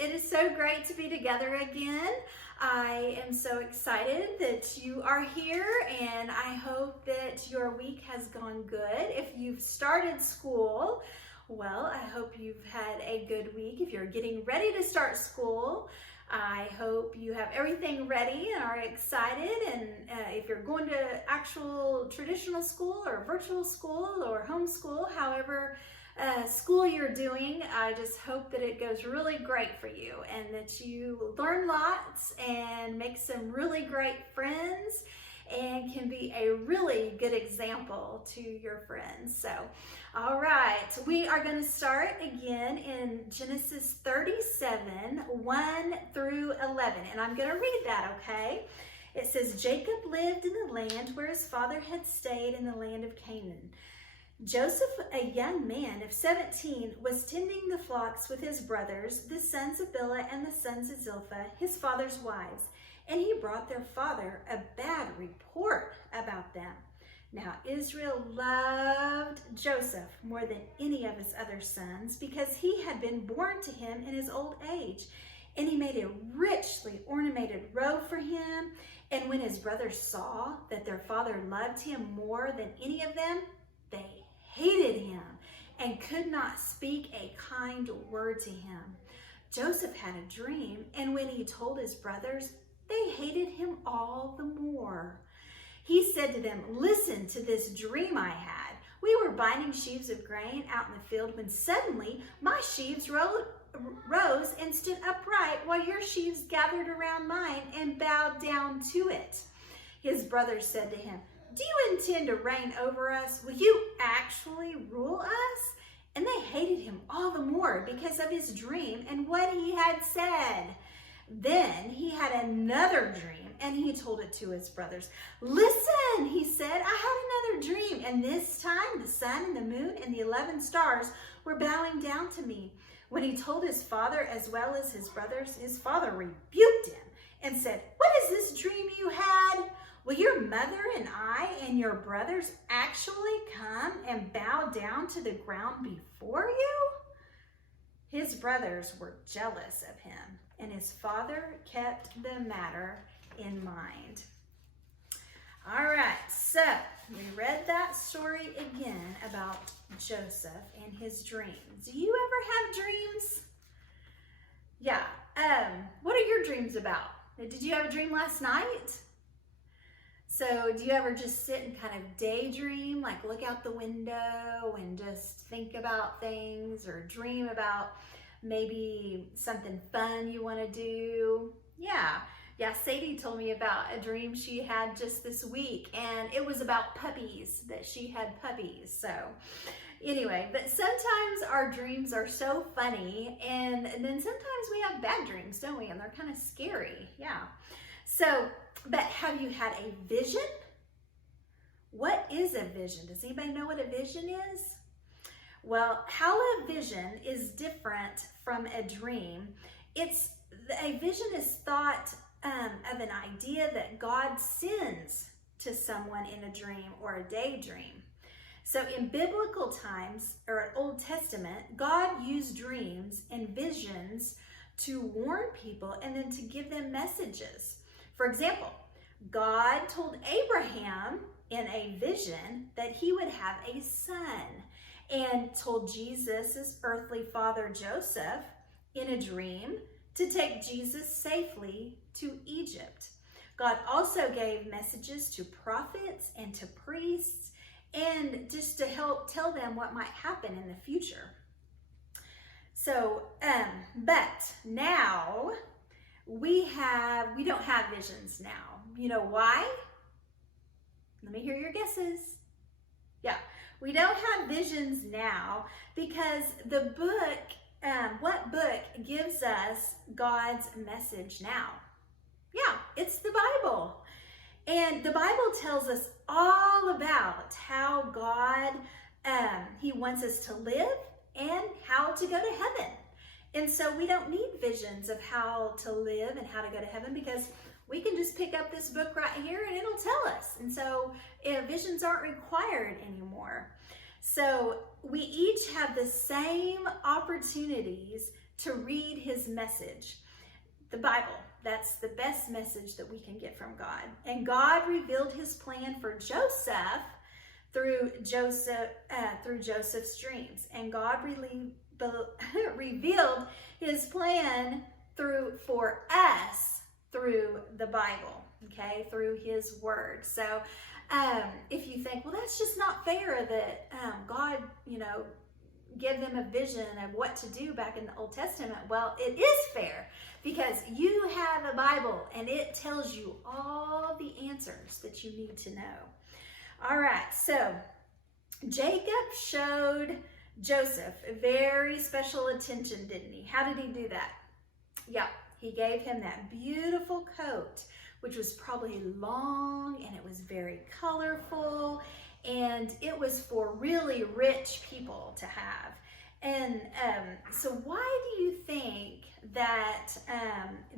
It is so great to be together again. I am so excited that you are here, and I hope that your week has gone good. If you've started school, well, I hope you've had a good week. If you're getting ready to start school, I hope you have everything ready and are excited. And if you're going to actual traditional school or virtual school or homeschool, however school you're doing, I just hope that it goes really great for you and that you learn lots and make some really great friends and can be a really good example to your friends. So, all right, we are going to start again in Genesis 37, 1 through 11, and I'm going to read that, okay? It says, Jacob lived in the land where his father had stayed in the land of Canaan. Joseph, a young man of 17, was tending the flocks with his brothers, the sons of Bilhah and the sons of Zilpah, his father's wives, and he brought their father a bad report about them. Now Israel loved Joseph more than any of his other sons because he had been born to him in his old age, and he made a richly ornamented robe for him. And when his brothers saw that their father loved him more than any of them, they hated him and could not speak a kind word to him. Joseph had a dream, and when he told his brothers, they hated him all the more. He said to them, "Listen to this dream I had. We were binding sheaves of grain out in the field when suddenly my sheaves rose and stood upright while your sheaves gathered around mine and bowed down to it." His brothers said to him, "Do you intend to reign over us? Will you actually rule us?" And they hated him all the more because of his dream and what he had said. Then he had another dream, and he told it to his brothers. "Listen," he said, "I had another dream, and this time the sun and the moon and the 11 stars were bowing down to me." When he told his father as well as his brothers, his father rebuked him and said, "What is this dream you had? Will your mother and I and your brothers actually come and bow down to the ground before you?" His brothers were jealous of him, and his father kept the matter in mind. All right, so we read that story again about Joseph and his dreams. Do you ever have dreams? Yeah. What are your dreams about? Did you have a dream last night? So do you ever just sit and kind of daydream, like look out the window and just think about things, or dream about maybe something fun you want to do? Yeah, Sadie told me about a dream she had just this week, and it was about puppies, that she had puppies. So anyway, but sometimes our dreams are so funny, and then sometimes we have bad dreams, don't we? And they're kind of scary, yeah. So, but have you had a vision? What is a vision? Does anybody know what a vision is? Well, how a vision is different from a dream. A vision is thought of an idea that God sends to someone in a dream or a daydream. So in biblical times, or Old Testament, God used dreams and visions to warn people and then to give them messages. For example, God told Abraham in a vision that he would have a son, and told Jesus' earthly father Joseph in a dream to take Jesus safely to Egypt. God also gave messages to prophets and to priests, and just to help tell them what might happen in the future. So, but now we don't have visions now. You know why? Let me hear your guesses. Yeah, we don't have visions now because the book, what book gives us God's message now? Yeah, it's the Bible. And the Bible tells us all about how God, he wants us to live and how to go to heaven. And so we don't need visions of how to live and how to go to heaven, because we can just pick up this book right here and it'll tell us. And so visions aren't required anymore. So we each have the same opportunities to read his message, the Bible. That's the best message that we can get from God. And God revealed his plan for Joseph through Joseph's dreams. And God revealed his plan for us through the Bible, okay, through his word. So if you think, well, that's just not fair that God, give them a vision of what to do back in the Old Testament. Well, it is fair because you have a Bible and it tells you all the answers that you need to know. All right, so Jacob showed Joseph a very special attention, didn't he? How did he do that? Yeah, he gave him that beautiful coat, which was probably long and it was very colorful, and it was for really rich people to have. And so why do you think that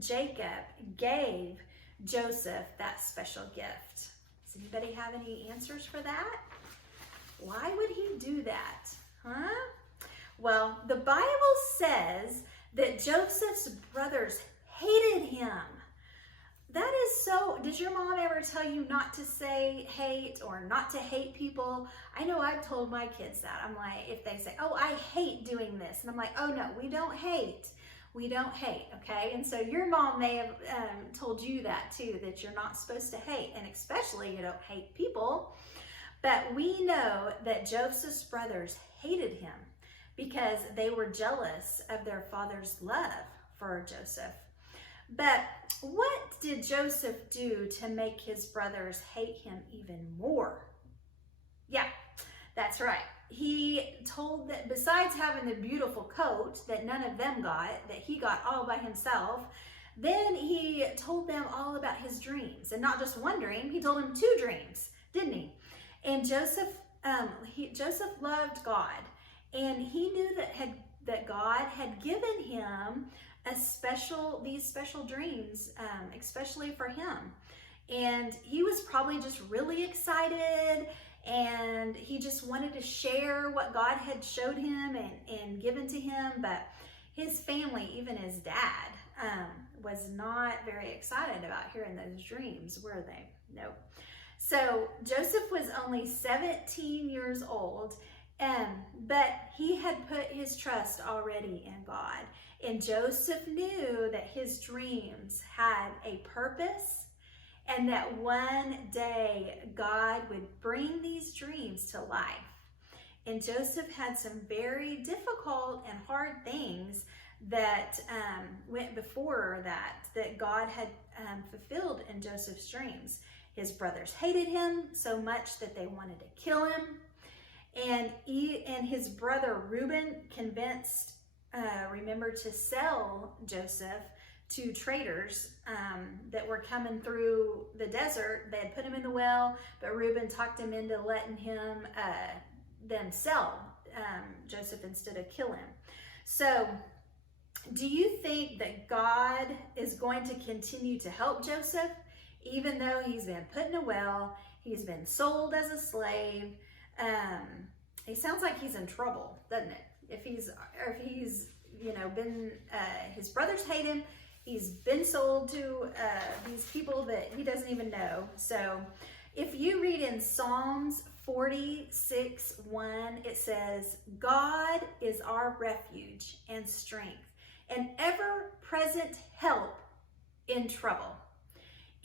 Jacob gave Joseph that special gift? Does anybody have any answers for that? Why would he do that? Huh? Well, the Bible says that Joseph's brothers hated him. That is so, did your mom ever tell you not to say hate or not to hate people? I know I've told my kids that. I'm like, if they say, oh, I hate doing this. And I'm like, oh no, we don't hate. We don't hate, okay? And so your mom may have told you that too, that you're not supposed to hate, and especially you don't hate people. But we know that Joseph's brothers hated him because they were jealous of their father's love for Joseph. But what did Joseph do to make his brothers hate him even more? Yeah, that's right. He told that besides having the beautiful coat that none of them got, that he got all by himself, then he told them all about his dreams. And not just one dream, he told them 2 dreams, didn't he? And Joseph loved God, and he knew that God had given him these special dreams, especially for him. And he was probably just really excited, and he just wanted to share what God had showed him and given to him. But his family, even his dad, was not very excited about hearing those dreams, were they? No. So Joseph was only 17 years old, but he had put his trust already in God. And Joseph knew that his dreams had a purpose, and that one day God would bring these dreams to life. And Joseph had some very difficult and hard things that went before that God had fulfilled in Joseph's dreams. His brothers hated him so much that they wanted to kill him. And his brother Reuben convinced, remember, to sell Joseph to traders that were coming through the desert. They had put him in the well, but Reuben talked him into letting him them sell Joseph instead of kill him. So do you think that God is going to continue to help Joseph, even though he's been put in a well, he's been sold as a slave? He sounds like he's in trouble, doesn't it? If he's been, his brothers hate him, he's been sold to these people that he doesn't even know. So if you read in Psalms 46:1, it says, God is our refuge and strength, an ever-present help in trouble.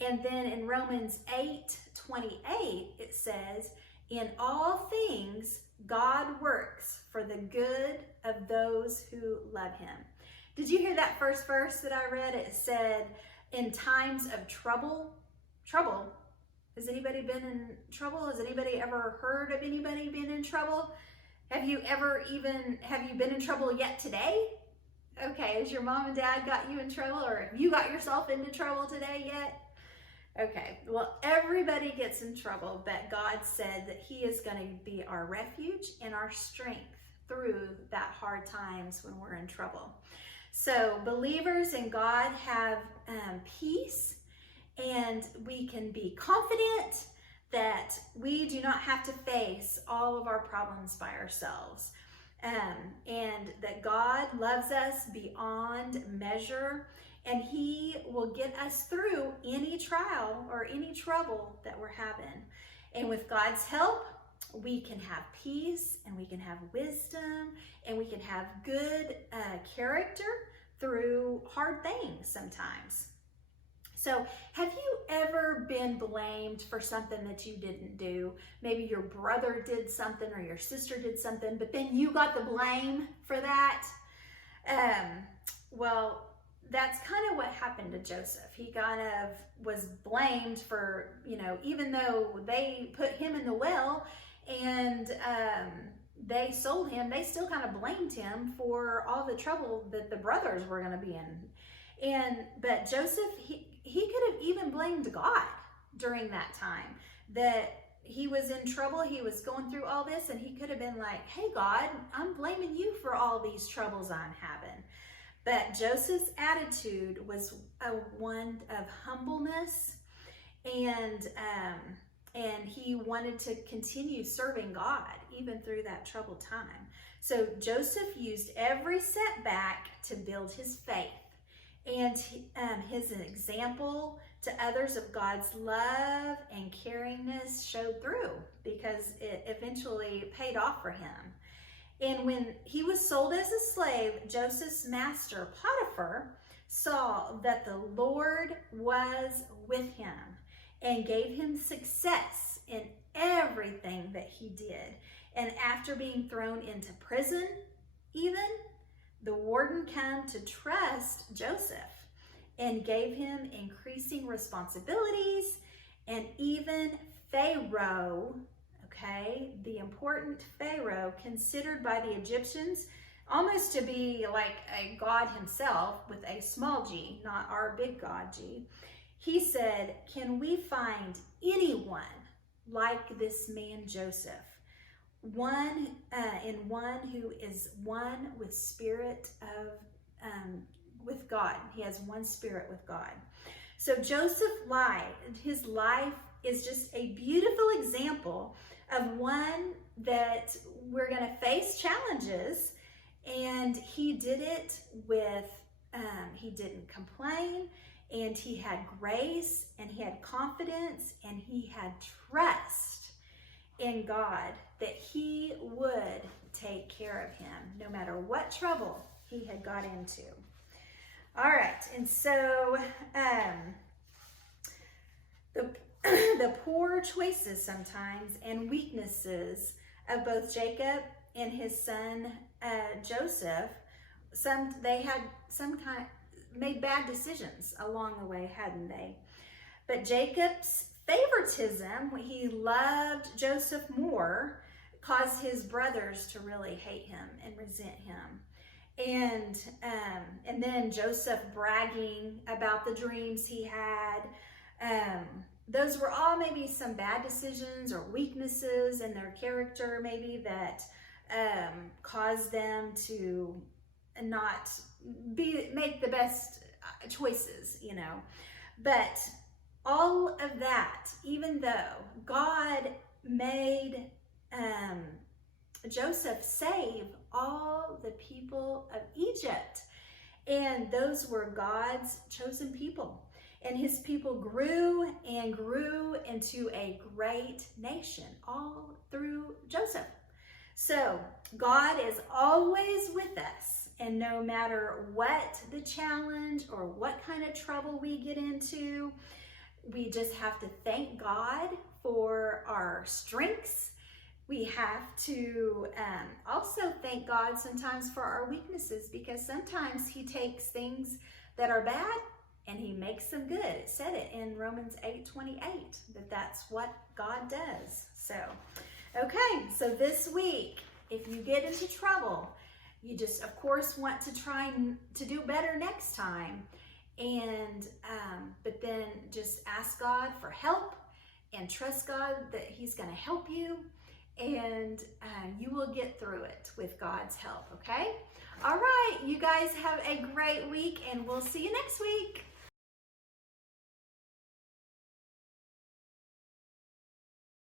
And then in Romans 8:28, it says, in all things, God works for the good of those who love him. Did you hear that first verse that I read? It said, in times of trouble. Has anybody been in trouble? Has anybody ever heard of anybody being in trouble? Have you been in trouble yet today? Okay, has your mom and dad got you in trouble, or have you got yourself into trouble today yet? Okay, well, everybody gets in trouble, but God said that he is going to be our refuge and our strength through that hard times when we're in trouble. So believers in God have peace, and we can be confident that we do not have to face all of our problems by ourselves. and that God loves us beyond measure, and he will get us through any trial or any trouble that we're having. And with God's help, we can have peace, and we can have wisdom, and we can have good character through hard things sometimes. So have you ever been blamed for something that you didn't do? Maybe your brother did something or your sister did something, but then you got the blame for that? Well, that's kind of what happened to Joseph. He kind of was blamed for, even though they put him in the well and they sold him, they still kind of blamed him for all the trouble that the brothers were going to be in. But Joseph, he could have even blamed God during that time, that he was in trouble, he was going through all this, and he could have been like, hey God, I'm blaming you for all these troubles I'm having. But Joseph's attitude was one of humbleness, and he wanted to continue serving God even through that troubled time. So Joseph used every setback to build his faith, and his example to others of God's love and caringness showed through, because it eventually paid off for him. And when he was sold as a slave, Joseph's master, Potiphar, saw that the Lord was with him and gave him success in everything that he did. And after being thrown into prison, even, the warden came to trust Joseph and gave him increasing responsibilities, and even Pharaoh, the important Pharaoh, considered by the Egyptians almost to be like a god himself with a small g, not our big God G. He said, can we find anyone like this man Joseph? One who is one with spirit of, with God. He has one spirit with God. So his life is just a beautiful example of one that we're going to face challenges, and he did it with, he didn't complain, and he had grace, and he had confidence, and he had trust in God that he would take care of him no matter what trouble he had got into. All right, and so the poor choices sometimes and weaknesses of both Jacob and his son Joseph, they had made bad decisions along the way, hadn't they? But Jacob's favoritism, when he loved Joseph more, caused his brothers to really hate him and resent him. And then Joseph bragging about the dreams he had. Those were all maybe some bad decisions or weaknesses in their character, maybe, that caused them to not make the best choices, But all of that, even though God made Joseph save all the people of Egypt, and those were God's chosen people. And his people grew and grew into a great nation all through Joseph. So God is always with us. And no matter what the challenge or what kind of trouble we get into, we just have to thank God for our strengths. We have to also thank God sometimes for our weaknesses, because sometimes he takes things that are bad and he makes them good. It said it in Romans 8:28, that's what God does. So, okay, so this week, if you get into trouble, you just, of course, want to try to do better next time. And, but then just ask God for help and trust God that he's going to help you, and you will get through it with God's help, okay? All right, you guys have a great week, and we'll see you next week.